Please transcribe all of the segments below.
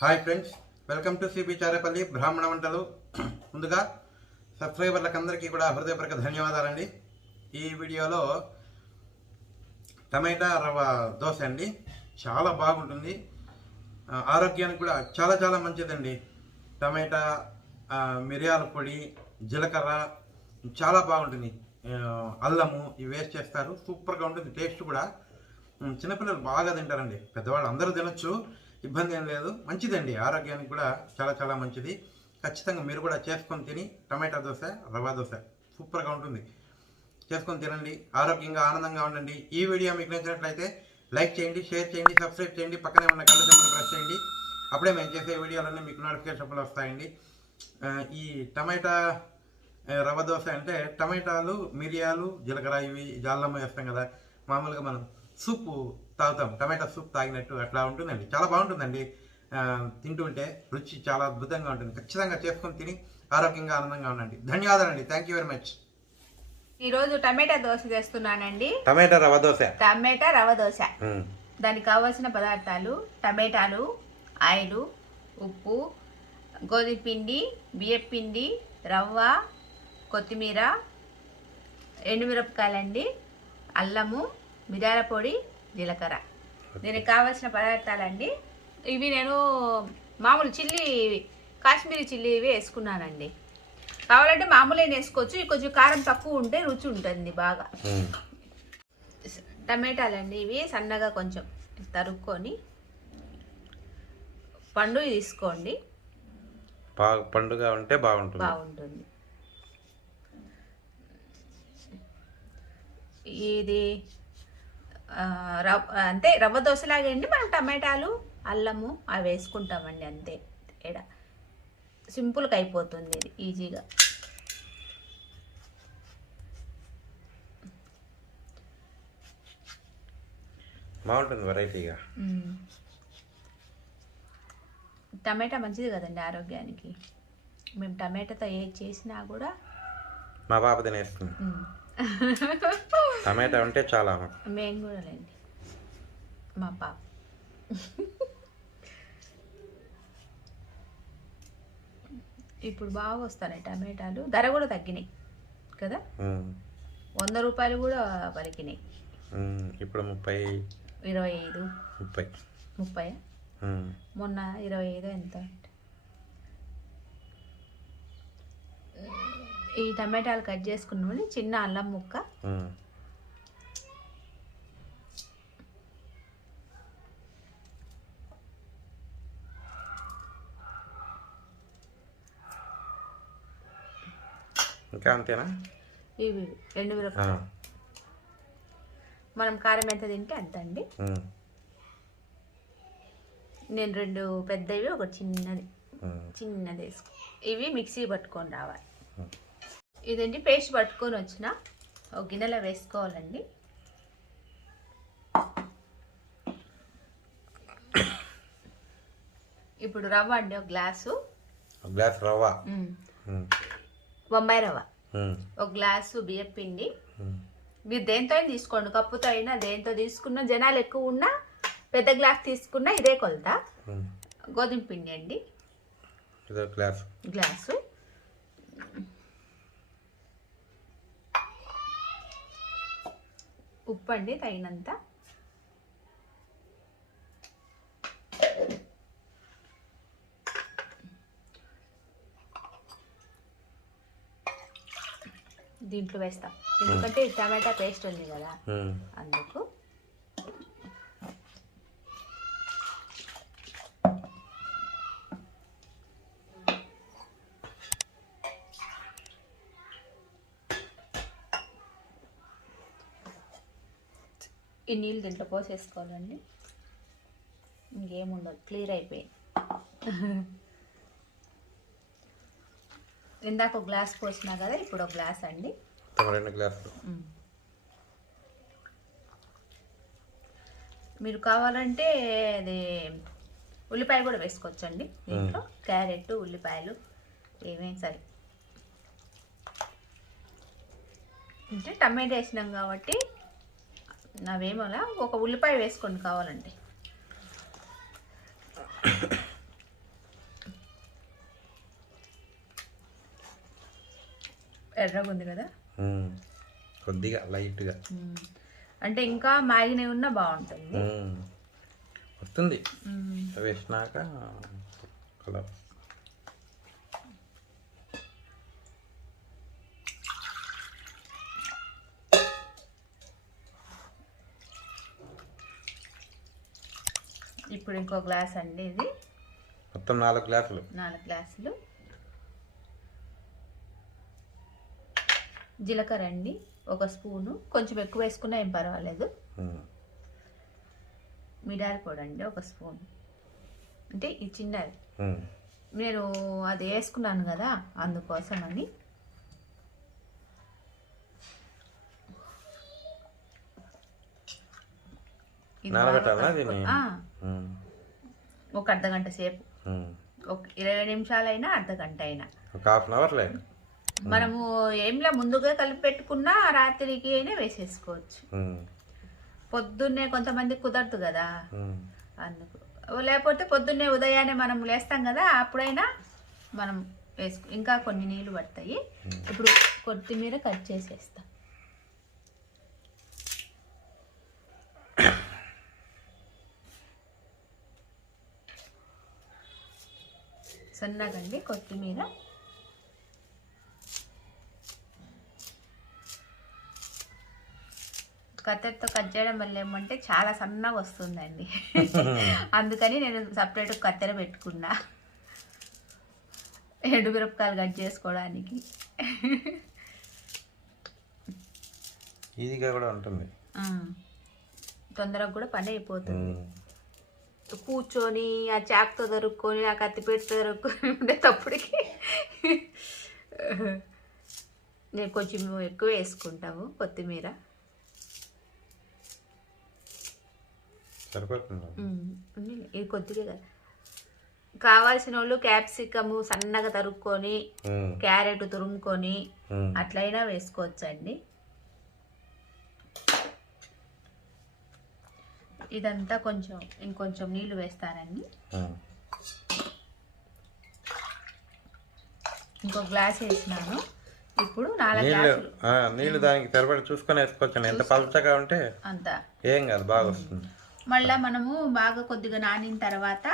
Hi friends, welcome to cbcharepalli bramhanavantalu. ముందుగా సబ్స్క్రైబర్లకు అందరికీ కూడా హృదయపూర్వక ధన్యవాదాలండి. ఈ వీడియోలో టమాటా రవ్వ దోశ అండి. చాలా బాగుంటుంది, ఆరోగ్యానికి కూడా చాలా చాలా మంచిదండి. టమాటా, మిరియాల పొడి, జీలకర్ర చాలా బాగుంటుంది. అల్లము ఇవి వేస్ట్ చేస్తారు, సూపర్గా ఉంటుంది. టేస్ట్ కూడా చిన్నపిల్లలు బాగా తింటారండి, పెద్దవాళ్ళు అందరూ తినొచ్చు, ఇబ్బంది ఏం లేదు. మంచిదండి, ఆరోగ్యానికి కూడా చాలా చాలా మంచిది. ఖచ్చితంగా మీరు కూడా చేసుకొని తిని టమాటా దోశ, రవ్వ దోశ సూపర్గా ఉంటుంది. చేసుకొని తినండి, ఆరోగ్యంగా ఆనందంగా ఉండండి. ఈ వీడియో మీకు నచ్చినట్లయితే లైక్ చేయండి, షేర్ చేయండి, సబ్స్క్రైబ్ చేయండి, పక్కనే ఉన్న గంట సింబల్ని ప్రెస్ చేయండి. అప్పుడే మేము చేసే వీడియోలన్నీ మీకు నోటిఫికేషన్లు వస్తాయండి. ఈ టమాటా రవ్వ దోశ అంటే టమాటాలు, మిరియాలు, జీలకర్ర ఇవి అల్లం వేస్తాం కదా, మామూలుగా మనం సూపు తాగుతాం, టమాటా సూప్ తాగినట్టు అట్లా ఉంటుందండి. చాలా బాగుంటుందండి, తింటుంటే రుచి చాలా అద్భుతంగా ఉంటుంది. ఖచ్చితంగా చేసుకొని తిని ఆరోగ్యంగా ఆనందంగా ఉండండి. ధన్యవాదాలండి, థ్యాంక్ యూ వెరీ మచ్. ఈరోజు టమాటా దోశ చేస్తున్నానండి. టమాటా రవ్వ దోశ. దానికి కావాల్సిన పదార్థాలు: టమాటాలు, ఆయిల్, ఉప్పు, గోధుమ పిండి, బియ్యం పిండి, రవ్వ, కొత్తిమీర, ఎండుమిరపకాయలండి, అల్లము, మిరియాల పొడి, జీలకర్ర. దీనికి కావాల్సిన పదార్థాలండి. ఇవి నేను మామూలు చిల్లీ, కాశ్మీరీ చిల్లీ ఇవి వేసుకున్నానండి. కావాలంటే మామూలు వేసుకోవచ్చు, కొంచెం కారం తక్కువ ఉంటే రుచి ఉంటుంది బాగా. టమాటాలండి, ఇవి సన్నగా కొంచెం తరుక్కొని పండు తీసుకోండి, పండుగా ఉంటే బాగుంటుంది. ఇది అంతే, రవ్వ దోశలాగే అండి. మనం టమాటాలు, అల్లము అవి వేసుకుంటామండి, అంతే తేడా. సింపుల్గా అయిపోతుంది ఇది, ఈజీగా. బాగుంటుంది, వెరైటీగా. టమాటా మంచిది కదండి ఆరోగ్యానికి. మేము టమాటాతో ఏది చేసినా కూడా మా పాప తినేస్తుంది. టమాటా ఉంటే చాలా. మేము కూడా లేండి, మా పాప. ఇప్పుడు బాగా వస్తున్నాయి టమాటాలు, ధర కూడా తగ్గినాయి కదా. 100 రూపాయలు కూడా పలికినాయి ఇప్పుడు. 25, 30. మొన్న 25 ఎంత. ఈ టమాటాలు కట్ చేసుకున్నామని చిన్న అల్లం ముక్క, ఇంకా అంతేనా. ఇవి ఎండుమిరపకాయలు. మనం కారం ఎంత తింటే అంత అండి. నేను 2 పెద్దవి, ఒక చిన్నది వేసుకో. ఇవి మిక్సీ పట్టుకొని రావాలి. ఇదండి పేస్ట్ పట్టుకొని వచ్చిన ఒక గిన్నెలో వేసుకోవాలండి. ఇప్పుడు రవ్వ అండి, ఒక గ్లాసు రవ్వ, బొంబాయి రవ్వ, ఒక గ్లాసు బియ్యం పిండి. మీరు దేంతో అయినా తీసుకోండి, కప్పుతో అయినా దేంతో తీసుకున్నా, జనాలు ఎక్కువ ఉన్నా పెద్ద గ్లాస్ తీసుకున్నా ఇదే కొలత. గోధుమ పిండి అండి, గ్లాసు. ఉప్పు అండి తగినంత. దీంట్లో వేస్తాం, ఎందుకంటే టమాటా పేస్ట్ ఉంది కదా, అందుకు. ఈ నీళ్ళు దీంట్లో పోసేసుకోవాలండి, ఇంకేముండదు, క్లియర్ అయిపోయింది. ఇందాక ఒక గ్లాస్ పోసినా కదా, ఇప్పుడు ఒక గ్లాస్ అండి. 2 గ్లాసులు. మీరు కావాలంటే అది ఉల్లిపాయ కూడా వేసుకోవచ్చండి దీంట్లో. క్యారెట్, ఉల్లిపాయలు ఏమేమి సరే. అంటే టమాటా వేసినాం కాబట్టి అవేమోలా ఒక ఉల్లిపాయ వేసుకోండి కావాలంటే. ఎర్రగా ఉంది కదా, కొద్దిగా లైట్గా అంటే ఇంకా మాగినవి ఉన్నా బాగుంటుంది. వస్తుంది వేసినాక కలర్. ఇప్పుడు ఇంకో గ్లాస్ అండి, ఇది మొత్తం 4 గ్లాసులు. 4 గ్లాసులు జీలకర్ర అండి, 1 స్పూను, కొంచెం ఎక్కువ వేసుకున్నా ఏం పర్వాలేదు. మిరియాల పొడి అండి 1 స్పూన్, అంటే ఈ చిన్నది నేను అది వేసుకున్నాను కదా అందుకోసం అని. ఒక అర్ధగంట సేపు, ఒక 20 నిమిషాలైనా అర్ధగంట అయినా, ఒక హాఫ్ అన్ అవర్ లేదు. మనము ఏంలా ముందుగా కలిపి పెట్టుకున్నా రాత్రికి అయినా వేసేసుకోవచ్చు. పొద్దున్నే కొంతమంది కుదరదు కదా, అందుకు. లేకపోతే పొద్దున్నే ఉదయాన్నే మనం లేస్తాం కదా, అప్పుడైనా మనం వేసుకో. ఇంకా కొన్ని నీళ్ళు పడతాయి. ఇప్పుడు కొత్తిమీర కట్ చేసేస్తాం. సన్నగండి కొత్తిమీర. కత్తెరతో కట్ చేయడం వల్ల ఏమంటే చాలా సన్నగా వస్తుందండి. అందుకని నేను సపరేట్ కత్తెర పెట్టుకున్నా ఎండుమిరపకాయలు కట్ చేసుకోవడానికి. ఈజీగా కూడా ఉంటుంది, తొందరగా కూడా పని అయిపోతుంది. కూర్చొని ఆ చాకుతో దొరుకుని ఆ కత్తిపీటతో దొరుకుని ఉండేటప్పటికి నేను కొంచెం ఎక్కువ వేసుకుంటాము కొత్తిమీర. ఇది కొద్దిగా కావాల్సిన వాళ్ళు క్యాప్సికము సన్నగా తరుక్కొని, క్యారెట్ తురుముకొని అట్లయినా వేసుకోవచ్చండి. ఇదంతా కొంచెం ఇంకొంచెం నీళ్ళు వేస్తానండి. ఇంకో గ్లాస్ వేసినాను. ఇప్పుడు 4 గ్లాసులు నీళ్ళు దానికి సరిపడి చూసుకొని వేసుకోవచ్చు. ఎంత పలుచగా ఉంటే అంత ఏం కాదు, బాగా వస్తుంది. మళ్ళా మనము బాగా కొద్దిగా నానిన తర్వాత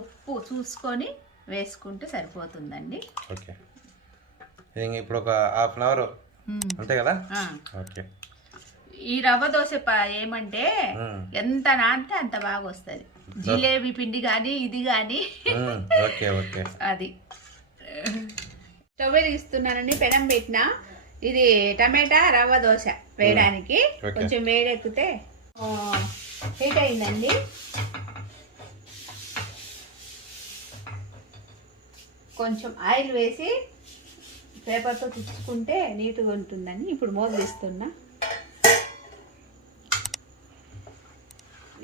ఉప్పు చూసుకొని వేసుకుంటే సరిపోతుందండి. ఓకే, ఇప్పుడు ఒక హాఫ్ అన్ అవర్ అంతే కదా. ఓకే, ఈ రవ్వ దోశ ఏమంటే ఎంత నానితే అంత బాగా వస్తుంది. జిలేబీ పిండి కానీ ఇది కానీ అది. స్టవ్ వెలిగిస్తున్నానండి, పెనం పెట్టిన. ఇది టమాటా రవ్వ దోశ వేయడానికి కొంచెం వేడెక్కితే హీట్ అయిందండి. కొంచెం ఆయిల్ వేసి పేపర్తో తుడుచుకుంటే నీట్గా ఉంటుందని ఇప్పుడు మూత తీస్తున్నా.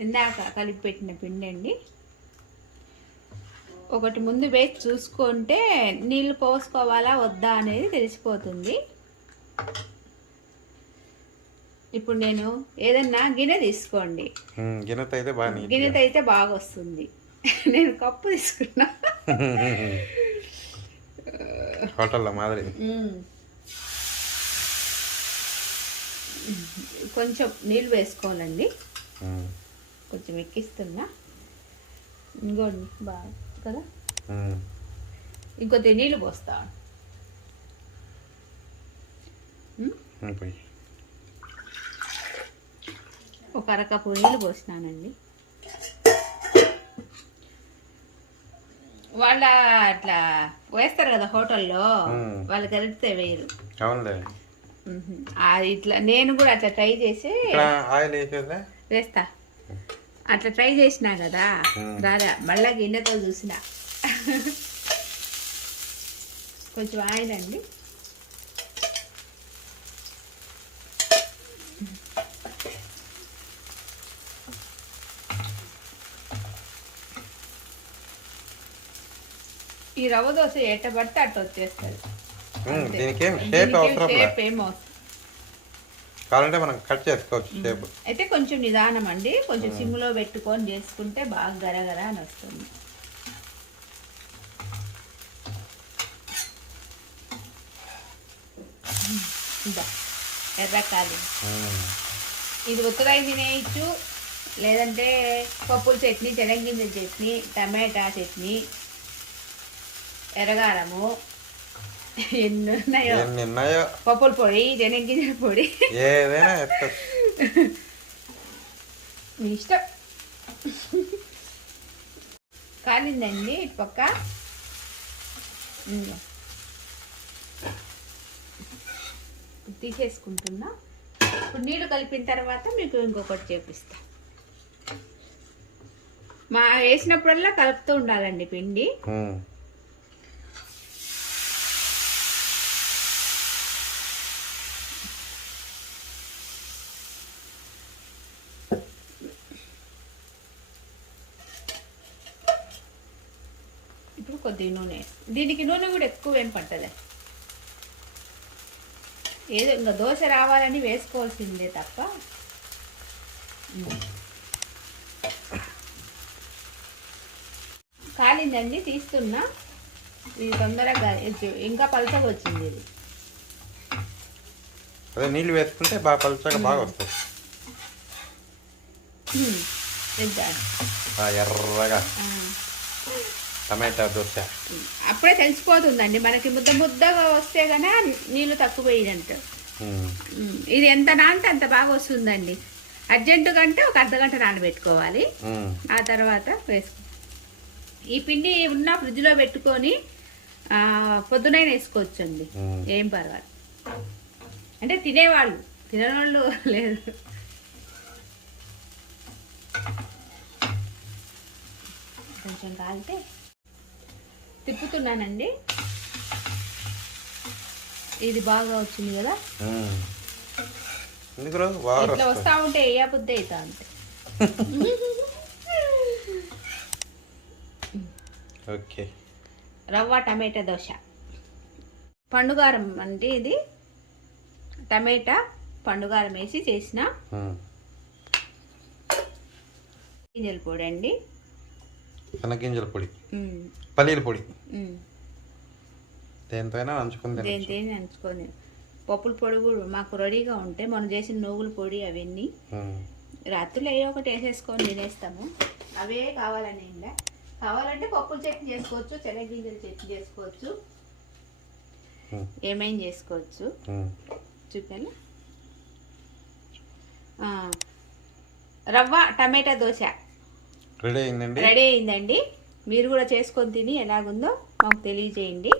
ఇందాక కలిపి పెట్టిన పిండి అండి. ఒకటి ముందు వేసి చూసుకుంటే నీళ్ళు పోసుకోవాలా వద్దా అనేది తెలిసిపోతుంది. ఇప్పుడు నేను ఏదన్నా గిన్నె తీసుకోండి, గిన్నెతో అయితే బాగా వస్తుంది. నేను కప్పు తీసుకున్నా, హోటల్లో మాదిరి. కొంచెం నీళ్ళు వేసుకోవాలండి, కొంచెం ఎక్కిస్తున్నా. ఇంకోండి బాగా కదా, ఇంకొద్ది నీళ్ళు పోస్తా. ఒక అరకప్పు నీళ్ళు పోసినానండి. వాళ్ళ అట్లా వేస్తారు కదా హోటల్లో, వాళ్ళు కలిపితే వేయరు. ఇట్లా నేను కూడా అట్లా ట్రై చేసి వేస్తా. అట్లా ట్రై చేసినా కదా రాదా, మళ్ళా గిన్నెతో చూసిన. కొంచెం ఆయిల్ అండి. ఈ రవ్వ దోశ ఎట్ట పడితే అట్ట వచ్చేస్తుంది. కావాలంటే మనం కట్ చేసుకోవచ్చు షేప్. అయితే కొంచెం నిదానం అండి, కొంచెం సిమ్లో పెట్టుకొని చేసుకుంటే బాగా గరగర అని వస్తుంది. ఇదా ఎర్రకాలి ఇది ఉత్తరాయి తినేయచ్చు, లేదంటే పప్పుల చట్నీ, శనగగింజల చట్నీ, టమాటా చట్నీ, ఎర్రగారము, ఎన్ని ఉన్నాయో, పప్పుల పొడి, శనగగింజల పొడి, ఏదైనా మీ ఇష్టం. కాలిందండి ఇటు పక్క. తీసేసుకుంటున్నా. ఇప్పుడు నీళ్ళు కలిపిన తర్వాత మీకు ఇంకొకటి చేపిస్తా. వేసినప్పుడల్లా కలుపుతూ ఉండాలండి పిండి. ఇప్పుడు కొద్దిగా నూనె, దీనికి నూనె కూడా ఎక్కువ ఏం పట్టదు. ఏదో ఇంకా దోశ రావాలని వేసుకోవాల్సిందే తప్ప. కాలిందండి, తీస్తున్నా. ఇది తొందరగా ఇంకా పలచగా వచ్చింది. ఇది అదే నీళ్ళు వేసుకుంటే బాగా పలచగా బాగా వస్తుంది. ఎర్రగా టమాటా దోశ అప్పుడే తెలిసిపోతుందండి మనకి. ముద్ద ముద్దగా వస్తే కన్నా నీళ్ళు తక్కువ వేయడంట. ఇది ఎంత నానితే అంత బాగా వస్తుందండి. అర్జెంటుగా అంటే ఒక అర్ధగంట నానబెట్టుకోవాలి. ఆ తర్వాత వేసుకో. ఈ పిండి ఉన్న ఫ్రిడ్జ్లో పెట్టుకొని పొద్దునైనా వేసుకోవచ్చు అండి, ఏం పర్వాలేదు. అంటే తినేవాళ్ళు, తినవాళ్ళు లేదు. కొంచెం కాలితే తిప్పుతున్నానండి. ఇది బాగా వచ్చింది కదా, ఇట్లా వస్తా ఉంటే ఏ బుద్ధి అవుతా అంతే. ఓకే, రవ్వ టమాటా దోశ. పండుగారం అండి ఇది. టమాటా పండుగారం వేసి చేసిన గింజల పొడి అండి, శనగగింజల పొడి, పల్లీల పొడి, దేనితోనే నంచుకొని. పప్పుల పొడి కూడా మాకు రెడీగా ఉంటే మనం చేసిన నువ్వుల పొడి అవన్నీ రాత్రులు ఏ ఒకటి వేసేసుకొని తినేస్తాము. అవే కావాలని ఇలా కావాలంటే పప్పుల చట్నీ చేసుకోవచ్చు, శనగగింజల చట్నీ చేసుకోవచ్చు, ఏమైనా చేసుకోవచ్చు. చూపాను. రవ్వ టమాటా దోశ రెడీ అయిందండి. మీరు కూడా చేసుకొని తిని ఎలాగుందో మాకు తెలియజేయండి.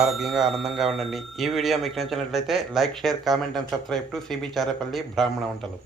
ఆరోగ్యంగా ఆనందంగా ఉండండి. ఈ వీడియో మీకు నచ్చినట్లయితే like, share, comment and subscribe to సిబి చారేపల్లి బ్రాహ్మణ వంటలు.